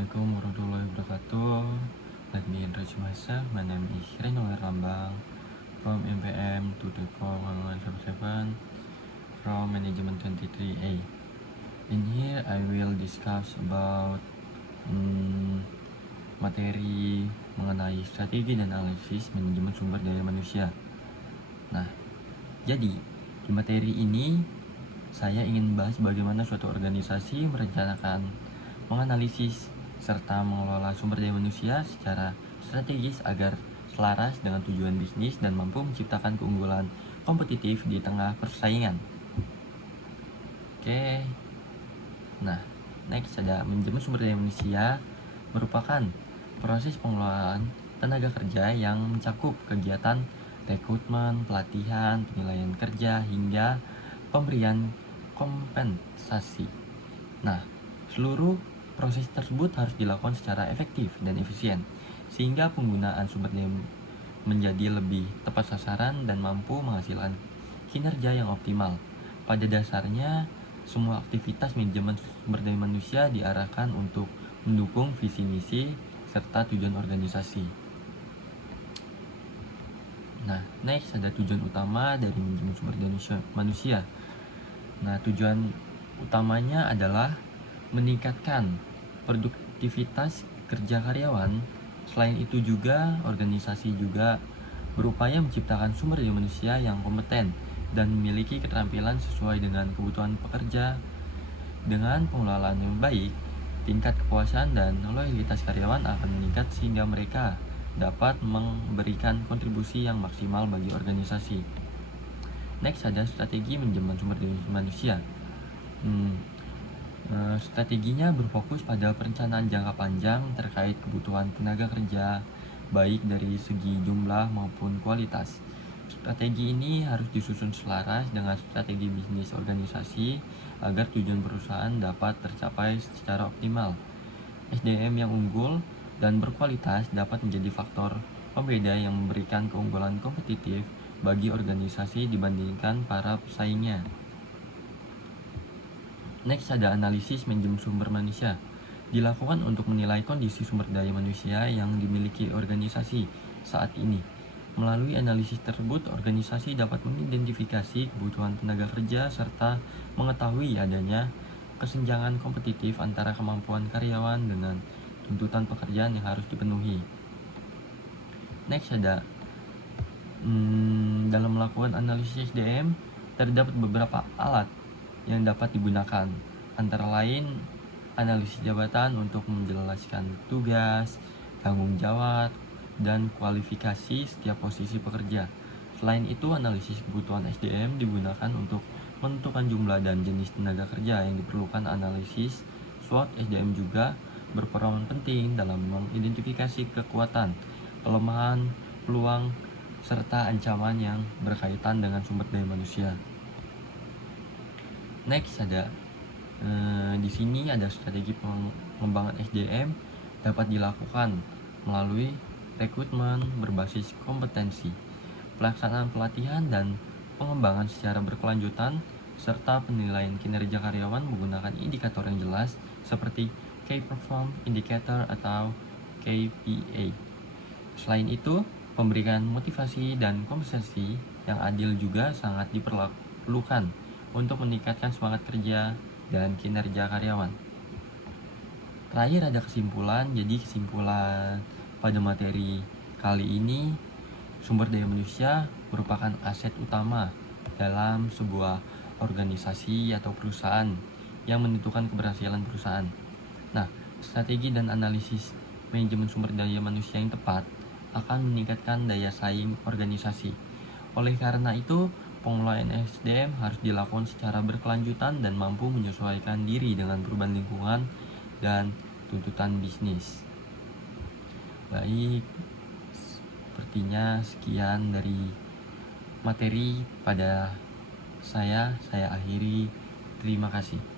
Assalamualaikum warahmatullahi wabarakatuh. Let me introduce myself. My name is Renoir Rambang from MPM 2341177 from Management 23A. In here I will discuss about materi mengenai strategi dan analisis manajemen sumber daya manusia. Nah, jadi di materi ini saya ingin membahas bagaimana suatu organisasi merencanakan, menganalisis, serta mengelola sumber daya manusia secara strategis agar selaras dengan tujuan bisnis dan mampu menciptakan keunggulan kompetitif di tengah persaingan. Oke. Nah, next ada manajemen sumber daya manusia merupakan proses pengelolaan tenaga kerja yang mencakup kegiatan rekrutmen, pelatihan, penilaian kerja, hingga pemberian kompensasi. Nah, seluruh proses tersebut harus dilakukan secara efektif dan efisien, sehingga penggunaan sumber daya menjadi lebih tepat sasaran dan mampu menghasilkan kinerja yang optimal. Pada dasarnya, semua aktivitas manajemen sumber daya manusia diarahkan untuk mendukung visi misi serta tujuan organisasi. Nah, next ada tujuan utama dari manajemen sumber daya manusia. Nah, tujuan utamanya adalah meningkatkan produktivitas kerja karyawan. Selain itu juga, organisasi juga berupaya menciptakan sumber daya manusia yang kompeten dan memiliki keterampilan sesuai dengan kebutuhan pekerja. Dengan pengelolaan yang baik, tingkat kepuasan dan loyalitas karyawan akan meningkat sehingga mereka dapat memberikan kontribusi yang maksimal bagi organisasi. Next ada strategi manajemen sumber daya manusia. Strateginya berfokus pada perencanaan jangka panjang terkait kebutuhan tenaga kerja, baik dari segi jumlah maupun kualitas. Strategi ini harus disusun selaras dengan strategi bisnis organisasi agar tujuan perusahaan dapat tercapai secara optimal. SDM yang unggul dan berkualitas dapat menjadi faktor pembeda yang memberikan keunggulan kompetitif bagi organisasi dibandingkan para pesaingnya. Next ada analisis manajemen sumber manusia. Dilakukan untuk menilai kondisi sumber daya manusia yang dimiliki organisasi saat ini. Melalui analisis tersebut, organisasi dapat mengidentifikasi kebutuhan tenaga kerja serta mengetahui adanya kesenjangan kompetitif antara kemampuan karyawan dengan tuntutan pekerjaan yang harus dipenuhi. Next ada dalam melakukan analisis SDM terdapat beberapa alat yang dapat digunakan, antara lain analisis jabatan untuk menjelaskan tugas, tanggung jawab, dan kualifikasi setiap posisi pekerja. Selain itu, analisis kebutuhan SDM digunakan untuk menentukan jumlah dan jenis tenaga kerja yang diperlukan. Analisis SWOT SDM juga berperan penting dalam mengidentifikasi kekuatan, kelemahan, peluang, serta ancaman yang berkaitan dengan sumber daya manusia. Next ada di sini ada strategi pengembangan SDM dapat dilakukan melalui rekrutmen berbasis kompetensi, pelaksanaan pelatihan dan pengembangan secara berkelanjutan, serta penilaian kinerja karyawan menggunakan indikator yang jelas seperti Key Performance Indicator atau KPI. Selain itu, pemberian motivasi dan kompensasi yang adil juga sangat diperlukan untuk meningkatkan semangat kerja dan kinerja karyawan. Terakhir ada kesimpulan. Jadi kesimpulan pada materi kali ini, sumber daya manusia merupakan aset utama dalam sebuah organisasi atau perusahaan yang menentukan keberhasilan perusahaan. Nah, strategi dan analisis manajemen sumber daya manusia yang tepat akan meningkatkan daya saing organisasi. Oleh karena itu, pengelolaan SDM harus dilakukan secara berkelanjutan dan mampu menyesuaikan diri dengan perubahan lingkungan dan tuntutan bisnis. Baik, sepertinya sekian dari materi pada saya akhiri. Terima kasih.